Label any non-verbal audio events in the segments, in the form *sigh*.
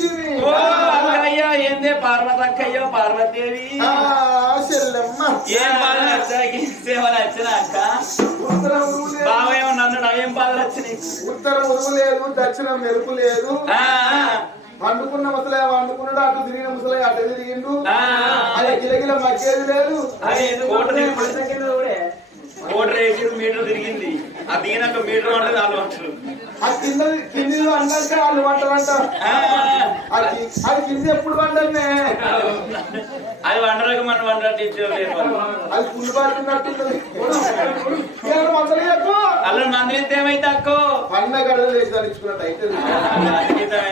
వచ్చింది ఓ అక్కయ్య ఏందే పార్వతి అక్కయ్య పార్వతీదేవి? ఆ, చెల్లెమ్మ. ఏం సేవలు వచ్చిన అక్క? నన్ను బాధలు వచ్చినాయి? ఉత్తరం ఉరుము లేదు దక్షిణం మెరుపు లేదు. ఆ, వండుకున్న ముసలే వండుకున్నాడు అటు తిరిగిన ముసలే అటు తిరిగిండు. ఆ, అది గిలగిల మగ్గేది లేదు. ఓటర్ వేసి మీటర్ తిరిగింది. ఆ దిగినాక మీటర్ అంటే వాళ్ళు అంటారు ఆ కింద కింది అన్నాక వాళ్ళు అది అది కింది ఎప్పుడు వండనే అది వండరకు మనం ఇచ్చేవాళ్ళు అది పడుతున్నట్టుంది మందలి చెప్పు. అల్లు మందిరిస్తే ఏమైతే అక్కో? పండగ గడలు వేసి ధరించుకున్నట్టు అయితే.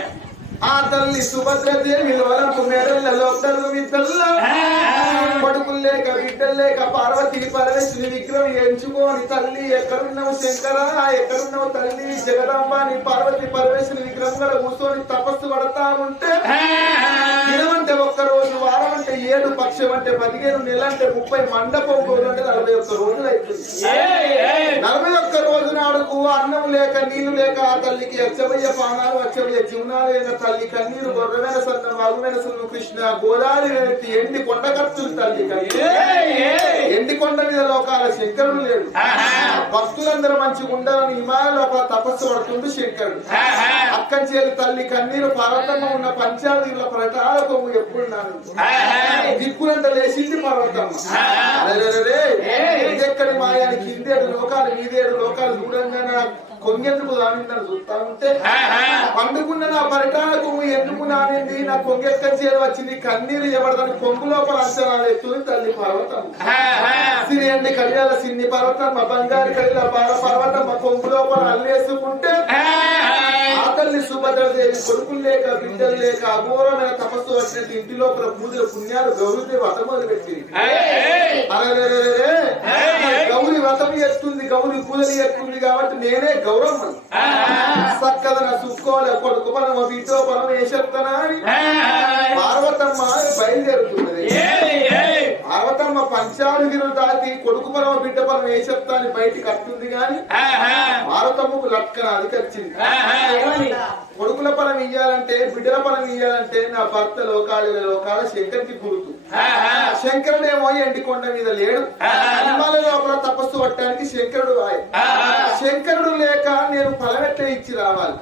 ఆ తల్లి సుభద్రదేవి వరకు మేడల్లో తల్లు. కొడుకులు లేక బిడ్డలు లేక పార్వతి పరమేశ్వరి విగ్రహం ఎంచుకొని తల్లి ఎక్కడున్నావు శంకర? ఎక్కడున్నావు తల్లి? జగదాంబ నీ పార్వతి పరమేశ్వరి విగ్రహం కూడా కూర్చొని తపస్సు పడతా ఉంటే దినమంటే ఒక్క రోజు వారం ఏడు పక్షం అంటే పదిహేను నెల అంటే ముప్పై మండపం అంటే నలభై ఒక్క రోజులు ఏయ్. నలభై ఒక్క రోజు నాడుకు అన్నం లేక నీళ్ళు లేక ఆ తల్లికి అచ్చవయ్య పానాలు అచ్చవయ్య జీవనాలు లేక తల్లి కన్నీరు గొర్రెమైన మగుమైన సన్ను కృష్ణ గోదావరి వెనక్కి ఎండి కొండ ఖర్చులు. ఎండి కొండ మీద లోకాల శంకరుడు లేడు. భక్తులందరూ మంచిగా ఉండాలని హిమాలయ లోపల తపస్సు పడుతుండు శంకరుడు ఆహా. అక్కడి చేరి తల్లి కన్నీరు పర్వతంగా ఉన్న పంచాదీల ప్రటాల కొమ్ము ఎప్పుడు. దిక్కులంత లేచింది అరెరెరెరే, ఇదెక్కడి మాయాని కిందేడు లోకాలు మీదేడు లోకాలు చూడంగా కొంగెందుకు నానిందని చూస్తా ఉంటే. పండుకున్న నా పరిటాల ఎందుకు నానింది నా కొంగెక్కడి చేరు వచ్చింది కన్నీరు ఎవడదని కొంగు లోపల అంచనాలు ఎత్తుంది తల్లి పర్వతం. సిరి అండి కళ్యాణ సిన్ని పర్వతమ్మ బంగారు కళ్యాణ పాల పర్వతమ్మ కొంగు లోపల అల్లేసుకుంటే ఆ తల్లి సుభద్రదేవి కొడుకులు లేక బిడ్డలు లేక అఘోరమైన తపస్సు వచ్చినట్టు ఇంటి లోపల పూజల పుణ్యాలు గౌరీదేవి వ్రతం మొదలు పెట్టింది గౌరి వ్రతం ఎత్తుంది గౌరి పూజలు ఎత్తుంది కాబట్టి నేనే గౌరమ్మ సక్కదన సుక్కోలే కొడుకు పనమ బిడ్డో పనమ వేసేస్తానా అని పార్వతమ్మ బయలుదేరుతున్నది. పార్వతమ్మ పంచాలుగిరు దాటి కొడుకు పనమ బిడ్డ పనమ వేసేస్తా అని బయటికి అట్టుంది గాని పార్వతమ్మకు లక్కన అధికచ్చింది కొడుకుల పనం ఇయ్యాలంటే బిడ్డల పనం ఇయ్యాలంటే నా భర్త లోకాల లోకాల శంకర్కి గుర్తు శంకరుడేమో ఎండి కొండ మీద లేడు. హిమాలయ లోపల తపస్సు పట్టడానికి శంకరుడు శంకరుడు లేక నేను ఫలమెట్ల ఇచ్చి రావాలి.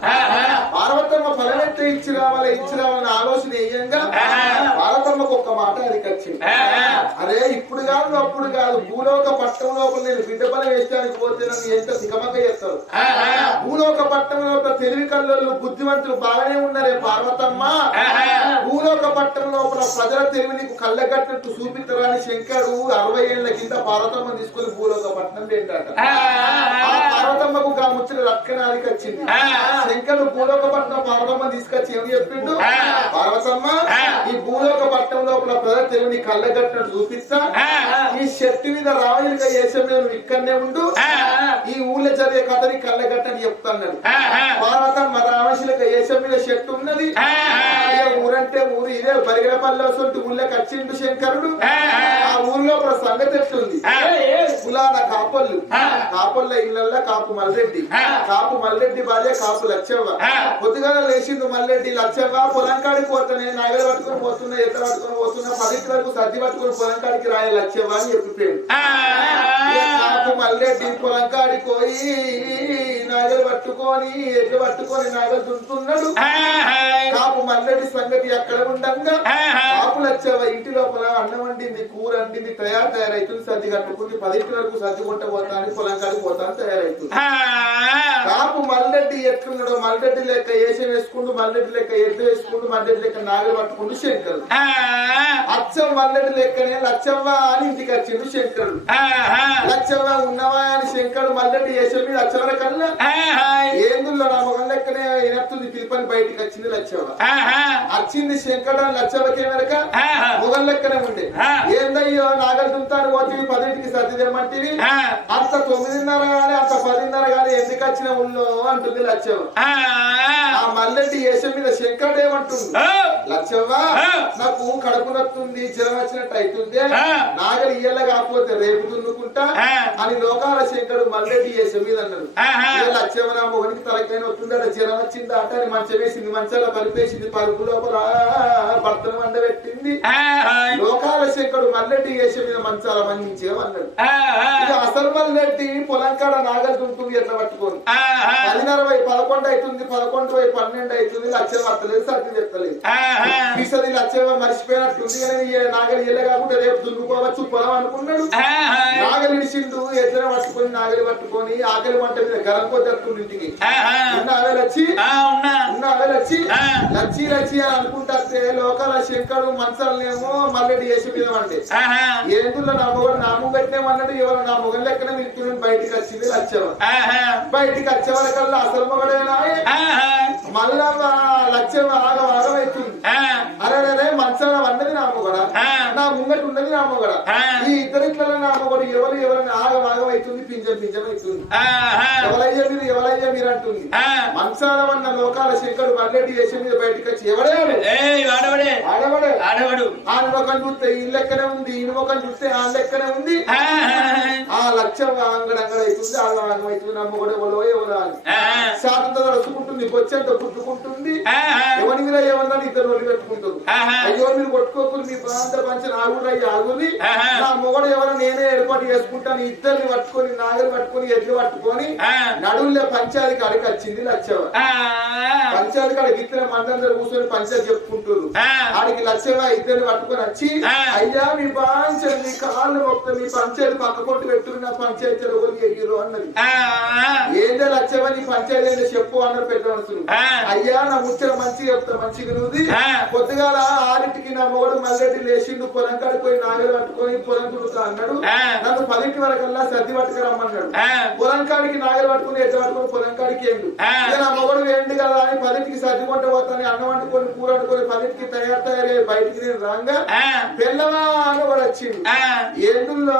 పార్వతమ్మ ఫలమెట్ల ఇచ్చి రావాలి ఇచ్చి రావాలని ఆలోచన వేయంగా పార్వతమ్మకు ఒక మాట అదికొచ్చింది అరే ఇప్పుడు కాదు అప్పుడు కాదు. భూలోక పట్టణం లోపల నేను బిడ్డ పని వేయడానికి పోతే నన్ను ఎంత సిగమక చేస్తారు? భూలోక పట్టణం లోపల తెలివి కళ్ళు బుద్ధిమంతులు బాగానే ఉన్నారే పార్వతమ్మ? భూలోక పట్టణం లోపల ప్రజల తెలివి నీకు కళ్ళగట్టినట్టు చూపిస్తారని శంకరుడు అరవై ఏళ్ళ కింద పార్వతమ్మ తీసుకొని భూలోక పట్టణం ఏంటట? పార్వతమ్మకు రక్కనానికి వచ్చింది. శంకరుడు భూలోక పట్టణం పార్వతమ్మ తీసుకొచ్చి ఏం చెప్పిండు? పార్వతమ్మ ఈ భూలోక పట్టణం లోపల ప్రజల తెలివి నీ కళ్ళగట్టినట్టు చూపిస్తా ఈ చెట్టు మీద రావణునిగా వేసే మీద ఇక్కడనే ఉండు. ఈ ఊళ్ళో జరిగే కథని కళ్ళగట్టని చెప్తాన్నాడు. పార్వతమ్మ రామశిలక ఏసే మీద చెట్టు ఉన్నది. ఊరంటే ఊరు ఇదే బరిగడపల్లి వస్తుంటే ఊళ్ళోకి వచ్చిండు శంకరుడు. ఆ. ఊర్లో ఒక సంగతి ఎట్లుంది? పులాన కాపళ్ళు. కాపళ్ళ ఇళ్ళల్లో కాపు మల్లెడ్డి కాపు మల్లెడ్డి భార్య కాపు లచ్చవ్వ. పొద్దుగాల లేచిండు మల్లెడ్డి లచ్చవ్వ పొలం కాడికి పోతానే నగలు పట్టుకొని పోతున్నా ఎత్త పట్టుకొని పోతున్నా పదింటి వరకు సర్ది పట్టుకొని పొలం కాడికి రాయ లచ్చవ్వ అని చెప్పిపోయాడు కాపు మల్లెడ్డి పొలం కాడికి పోయి నగలు పట్టుకొని ఎట్లు పట్టుకొని నగలు దుంటున్నాడు కాపు మల్లెడ్డి సంగతి అక్కడ ఉండంగా? కాపులు వచ్చావా ఇంటి లోపల అన్నం వండింది కూర వండింది తయారు తయారైతుంది సర్ది కట్టుకుంది పదింటి వరకు సర్ది కొంట పోతాను పొలం కాడికి పోతాను తయారైతుంది. కాపు మల్లెడ్డి ఎట్లున్నాడో మల్లెడ్డి లెక్క ఏసం వేసుకుంటూ మల్లెడ్డి లెక్క ఎద్దు వేసుకుంటూ మల్లెడ్డి లెక్క నాగలు పట్టుకుంటూ శంకరుడు. అచ్చం మల్లెడ్డి లెక్కనే లచ్చవ్వ అని ఇంటికి వచ్చిండు శంకరుడు. లచ్చవ్వ ఉన్నవా అని శంకరుడు మల్లెడ్డి ఏసం మీద అచ్చవర కన్నా ఏందుల్లో నా మొగం లెక్కనే వినత్తుంది? పిలిపని బయటికి వచ్చింది లచ్చవ్వ. వచ్చింది శంకరుడు లచ్చవ్వకి వెనక మొగం లెక్కనే ఉండే ఏందయ్యో నాగలు దుంతాను పోతుంది పదింటికి సర్ది తెమ్మంటివి అంత తొమ్మిదిన్నర గానీ అంత పదిన్నర గానీ ఎందుకు వచ్చిన ఊళ్ళో అంటుంది లచ్చవ్వ. ఆ. మల్లెడ్డి ఏసం మీద శంకరుడు ఏమంటుంది? లచ్చవ్వ. నాకు కడుపు నొత్తుంది జ్వరం వచ్చినట్టు అవుతుంటే ఆ. నాగలి ఇయ్యల కాకపోతే రేపు దున్నుకుంటా. అని లోకాల శంకరుడు మల్లెడ్డి చేసే మీద అన్నాడు. లచ్చవ్వ నా మొగనికి తలకైన వస్తుందట జ్వరం వచ్చిందా అంటే అని మంచం వేసింది మంచాల పరిపేసింది పరుపు లోపల భర్తను వండబెట్టింది లోకాల శంకరుడు మల్లెడ్డి చేసే మీద మంచాల మంచిగా అన్నాడు అసలు మల్లెడ్డి పొలం కాడ నాగలి దుంటుంది ఎట్లా పట్టుకోని? పదిన్నరవై పదకొండు అవుతుంది పదకొండు వై పన్నెండు అవుతుంది లక్షలు వస్తలేదు సర్ది చెప్తలేదు. ఈసారి లక్షలు మర్చిపోయినట్టుంది కానీ నాగలి ఇళ్ళ కాకుండా రేపు దున్నుకోవచ్చు పొలం అనుకున్నాడు. నాగలి ఇడిచిండు ఎట్లా పట్టుకొని నాగలి పట్టుకొని ఆకలి మంట మీద గరం కొద్దట్టుంది ఇంటికి. ఉన్న అవే లచ్చి? ఉన్న. అవే లచ్చి. లచ్చి లచ్చి అనుకుంటే లోకాల శంకరు మంచాలనేమో మల్లెడ్డి చేసి మీద అండి ఏందులో నా మొగడు నా ముంగట్నేమన్నాడు ఎవరు నా మొగం లెక్కనే వింటున్నాడు బయటికి వచ్చింది? లచ్చవ బయటికి వచ్చే వరకల్లా అసలు మొగడేనా? మళ్ళా లక్ష్యం ఆగం ఆగం అవుతుంది అరే అరే మంచాల వండది నా మొగడ ఆ. నా ముంగటి ఉన్నది నా మొగడ ఆ. ఈ ఇద్దరిట్ల నా మొగడు ఎవరు ఎవరైనా ఆగం ఆగం అవుతుంది పింజం పింజం అవుతుంది. ఎవరయ్యా మీరు ఎవరయ్యా మీరు అంటుంది. మంచాల వన్న లోకాల శంకరు మల్లెడ్డి చేసి మీద బయటికి వచ్చి ఎవడే ఆడవడే ఆడవాడు ఆ ముఖం చూస్తే ఈ లెక్కనే ఉంది ఈ ముఖం చూస్తే ఆ లెక్కనే ఉంది. ఆ. లక్ష్యం అంగడంగడ అవుతుంది ఆ ఆగం అవుతుంది నా మొగడు ఎవరో ఎవరో అని. శాతంతో నడుచుకుంటుంది బొచ్చంత పుట్టుకుంటుంది ఎవరి మీద ఏమన్నా ఇద్దరు వదిలి పెట్టుకుంటారు. ఆహా. అయ్యో మీరు కొట్టుకోకూరు మీ ప్రాంత పంచ ఆగురు అయ్యి ఆహా. నా మొగడు ఎవరో నేనే ఏర్పాటు చేసుకుంటాను. ఇద్దరిని పట్టుకొని నాగలు పట్టుకొని ఎడ్లు పట్టుకొని నడువులే పంచాయతీ కాడికి వచ్చింది లచ్చవ పంచాయతీ కాడికి ఇద్దరు మందందరూ కూర్చొని పంచాయతీ చెప్పుకుంటారు ఆడికి లక్ష్యమా ఇద్దరిని పట్టుకొని వచ్చి. అయ్యా మీ పంచాయతీ మీ కాళ్ళు మొత్తం మీ పంచాయతీ పక్క కొట్టు పెట్టుకుని నా పంచాయతీ ఎవరు అయ్యారు అన్నది. ఏందో లక్ష్యమా నీ పంచాయతీ ఏందో చెప్పు అన్నారు పెద్ద మనుషులు. అయ్యా నా ముచ్చట మంచిగా చెప్తా మంచిగా ఆ. పొద్దుగాల ఆరింటికి నా మొగడు మల్లెడ్డి లేచిండు పొలం కాడికి పోయి నాగలు పట్టుకొని పొలం తుడుతా అన్నాడు. నన్ను పదింటి వరకల్లా సర్ది పట్టుకురమ్మన్నాడు. పొలం కాడికి నాగలు పట్టుకుని ఎట్లా పట్టుకొని పొలం కాడికి ఏండు నా మొగడు ఏంటి కదా అని పదింటికి సర్ది కొంట పోతాను అన్నం వండుకొని కూర వండుకొని పదింటికి తయారు తయారై బయటికి నేను రాగా పిల్లమా అని కూడా వచ్చింది ఏందుల్లో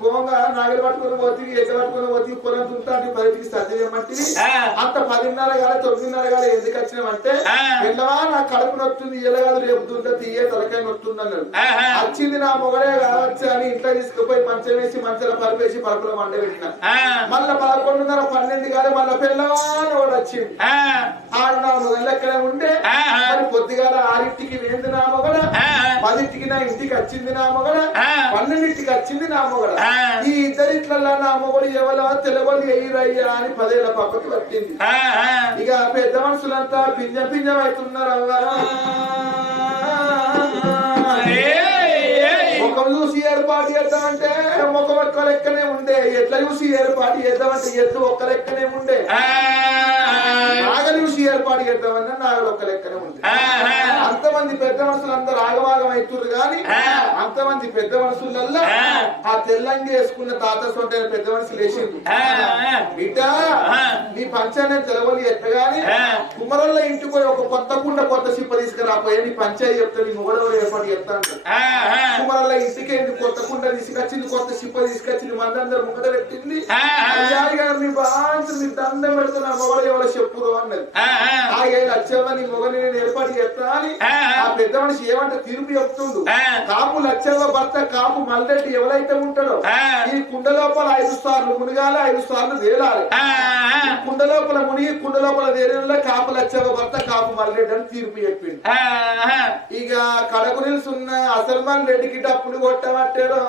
పోగా నాగలు పట్టుకొని పోతే ఎట్లా పట్టుకొని పోతే పొలం అంటే పదింటికి సర్ది చేయమంటే. అంత పదిన్నర కాల తొమ్మిదిన్నర కాల ఎందుకు వచ్చినామంటే. పిల్లవా నా కడుపు నొత్తుంది ఇలాగదు రేపు తుంటే తీయే తలకాయ నొత్తుంది అన్నాడు. వచ్చింది నా మొగడే కావచ్చు అని ఇంట్లో తీసుకుపోయి మంచం వేసి మంచాల పరిపేసి పరుపులో మండ పెట్టిన మళ్ళా పదకొండున్నర పన్నెండు కాలే మళ్ళా పిల్లవా అని కూడా వచ్చింది ఆడు నా మొగలు ఎక్కడ ఆహా. మరి పొద్దుగాల ఆరింటికి వేంది నా మొగడ. పదింటికి నా ఇంటికి వచ్చింది నా మొగడ. పన్నెండింటికి వచ్చింది నా మొగడ. ఈ ఇద్దరిట్లలో నా మొగడు ఎవరో తెలవలు ఎయ్యరయ్యా అని పదేళ్ళ పక్కకి పట్టింది. ఇక పెద్ద మనుషులంతా పింజ పింజం అవుతున్నారు అవ్వా. ముఖం చూసి ఏర్పాటు చేద్దామంటే ముఖం ఒక్క లెక్కనే ఉండే. ఎట్లా చూసి ఏర్పాటు చేద్దామంటే ఎట్లు ఒక్క లెక్కనే ఉండే. చూసి ఏర్పాటు చేద్దామన్నా నాగలు ఒక్క లెక్కనే ఉండే అంతమంది పెద్ద మనుషులు అందరు ఆగమాగం అవుతున్నారు కానీ అంతమంది పెద్ద మనుషులల్లా ఆ తెల్లంగి వేసుకున్న తాత సొంత పెద్ద మనుషులు వేసింది బిడ్డ నీ పంచాయతీ తెలవని ఎట్టగాని కుమరల్ల ఇంటికి పోయి ఒక కొత్త కుండ కొత్త సిప్ప తీసుకురాపోయే నీ పంచాయతీ చెప్తే నీ మొగడవలు ఏర్పాటు చెప్తాను కుమరల్ల ఇంటికి కొత్త కుండ తీసుకొచ్చింది కొత్త సిప్ప తీసుకొచ్చింది మందందరూ ముంగట పెట్టింది. గారు మీ బాగా మీ దండం పెడుతున్న మొగడు ఎవరో చెప్పురు అన్నది ఆ. ఏళ్ళు వచ్చేవా నీ మొగని నేను ఏర్పాటు చేస్తా అని ఆ పెద్ద మనిషి ఏమంటే తీర్పు చెప్తుండు. కాపు లచ్చవ భర్త కాపు మల్లెడ్డి ఎవరైతే ఉంటాడో ఈ కుండ లోపల ఐదు సార్లు మునిగాలి ఐదు సార్లు వేలాలి ఈ కుండ లోపల మునిగి కుండ లోపల వేరే కాపు లచ్చవ భర్త కాపు మల్లెడ్డి అని తీర్పు చెప్పిండు. ఇక కడకు నిలుసున్న అసల్మాన్ రెడ్డికి డప్పులు కొట్టబట్టాడు.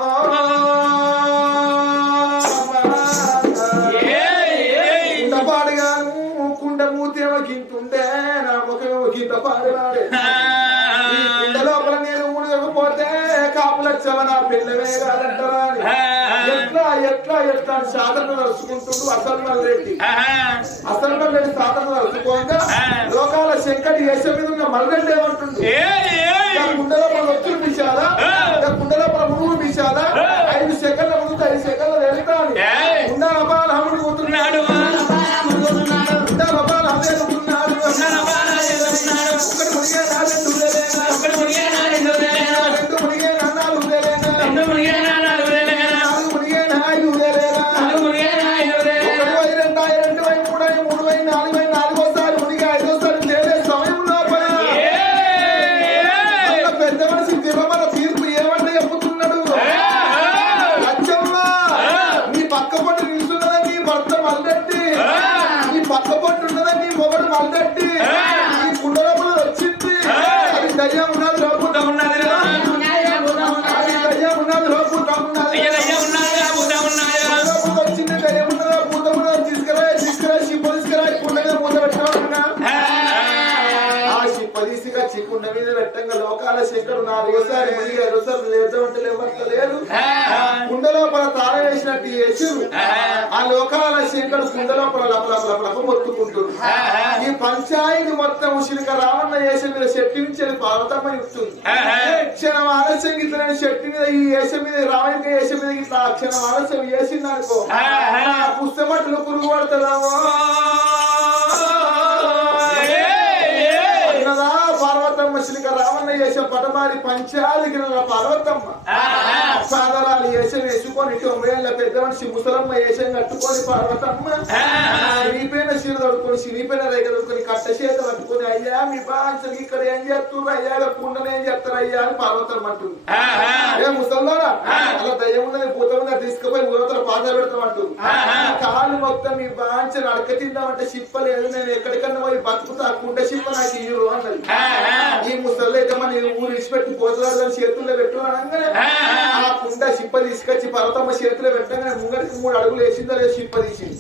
*laughs* లోపల నేను మునగకపోతే కాపులచ్చవ నా పిల్లవే కాదంటారా. ఎట్లా ఎట్లా ఎట్లా అని సాధన నడుచుకుంటుండు అసల్మాన్ రెడ్డి. అసల్మాన్ రెడ్డి సాధన నడుచుకోగా లోకాల శంకటి యశ మీద ఉన్న మల్లెడ్డి ఏమంటుండు? కుండలో మన ఒత్తులు ఇంకా కుండలో మన మునుగులు ఐదు సెకండ్ల ముందు ఐదు సెకండ్ల వెళ్తాను చిక్కుండ మీద పెట్టంగా లోకాల శంకరు నాలుగోసారి మునిగి ఎరుసారి లేదంటే లేవట్లేదు కుండ లోపల తాళ వేసినట్టు వేసిరు ఆ లోకాల శంకరు కుండ లోపల లపలపలపలప మొత్తుకుంటుంది. ఈ పంచాయతీ మొత్తం ఉసిరిక రావణ వేషం మీద చెట్టు నుంచి పార్వతమ్మ ఇస్తుంది. క్షణం ఆలస్యం గిట్ల చెట్టు మీద ఈ వేషం మీద రావణ వేషం మీద ఇట్లా క్షణం ఆలస్యం వేసింది అనుకో పుస్తమట్లు పురుగు పడతారామో పార్వతమ్మ శిలిక రావణ వేషం పటమారి పంచాది గిన్నెల పార్వతమ్మ. సాగరాలు వేషం వేసుకొని తొమ్మిదేళ్ళ పెద్ద మనిషి ముసలమ్మ వేషం కట్టుకొని పర్వతమ్మ. సిరిపోయిన చీర తడుకొని సిరిపోయిన రేఖ తడుకొని కట్ట చేత పట్టుకొని అయ్యా మీ బాంచలు ఇక్కడ ఏం చేస్తున్నారు అయ్యా కుండలు ఏం చేస్తారు? అయ్యా అని పార్వతమ్మ అంటుంది. ఏ ముసల్లోనా అలా దయ్యం ఉన్నది భూతం ఉన్నది తీసుకుపోయి ఊరతల పాదాలు పెడతాం అంటుంది. కాళ్ళు మొత్తం మీ బాంచలు అడక తిందామంటే చిప్పలేదు నేను ఎక్కడికన్నా పోయి బతుకుతా కుండ చిప్ప నాకు ఇయ్యరు అన్నది. ఈ ముసళ్ళు అయితే మన ఊరు ఇచ్చిపెట్టి పోతురాజు చేతుల్లో పెట్టు అనగానే ఆ కుండ చిప్ప తీసుకొచ్చి పర్వతమ్మ చేతిలో పెట్టగానే ముంగడికి మూడు అడుగులు వేసిందో లేదు చిప్ప తీసింది.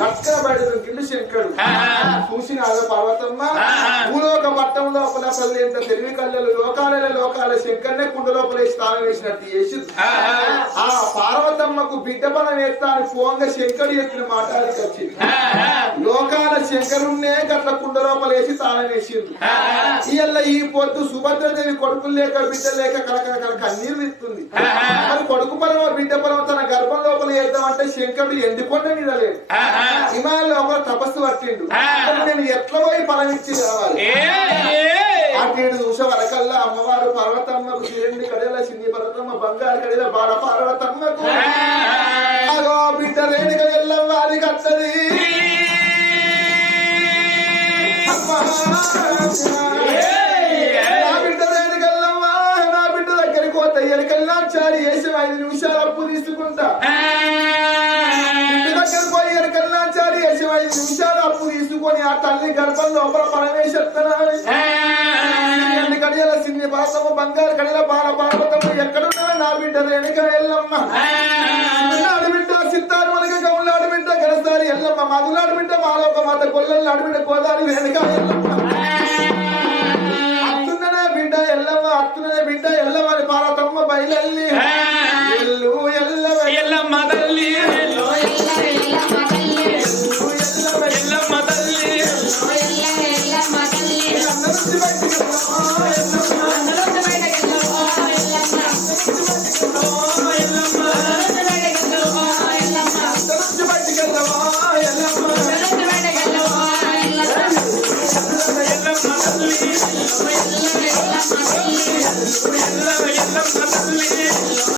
పక్కన బయట దొరికిండు శంకరుడు చూసిన పర్వతమ్మ. భూలోక లోపల పల్లె ఎంత తెలివి కళ్ళలు లోకాలలో లోకాల శంకర్నే కుండ లోపల వేసి తాళం వేసినట్టు చేసి. ఆ పార్వతమ్మకు బిడ్డ బలం వేస్తా అని పోంగ శంకరుడు చెప్పిన మాట వచ్చింది లోకాల శంకరుణ్ణే గట్ల కుండ లోపల వేసి తాళం వేసింది ఇయ్యాల ఈ పొద్దు సుభద్రదేవి కొడుకులు లేక బిడ్డ లేక కలకల కల కన్నీరు ఇస్తుంది మరి కొడుకు పరమ బిడ్డ పరమ తన గర్భం లోపల వేద్దామంటే శంకరుడు ఎండికొండ మీద లేదు హిమాలయ లోపల తపస్సు పట్టిండు. నేను ఎట్లా పోయి ఫలమిచ్చి రావాలి? అటు చూసే వరకల్లా అమ్మవారు పర్వతమ్మకు చిరండి కడేల చిన్ని పర్వతమ్మ బంగారు కడేల బాల పార్వతమ్మకు. అగో బిడ్డ రేణుక ఎల్లమ్మ అది కట్టది. నా ఎలకల్లా చారి వేసి ఐదు నిమిషాలు అప్పు తీసుకుంటా. పోయి ఎలకల్లా చారి వేసి ఐదు నిమిషాలు అప్పు తీసుకొని ఆ తల్లి గర్భం లోపల పరమేశ్వరుని ఎన్ని కడియాల సిన్ని పాసమ్మ బంగారు కడియాల బాల ఎక్కడున్నావే నా బిడ్డ రేణుక ఎల్లమ్మ. చిన్నాడు బిడ్డ సిత్తారు మనక గౌలాడు బిడ్డ గడసారి ఎల్లమ్మ మధులాడు బిడ్డ మాలోక మాత గొల్లలు బిడ్డ గోదారి రేణుక ఎల్లమ్మ.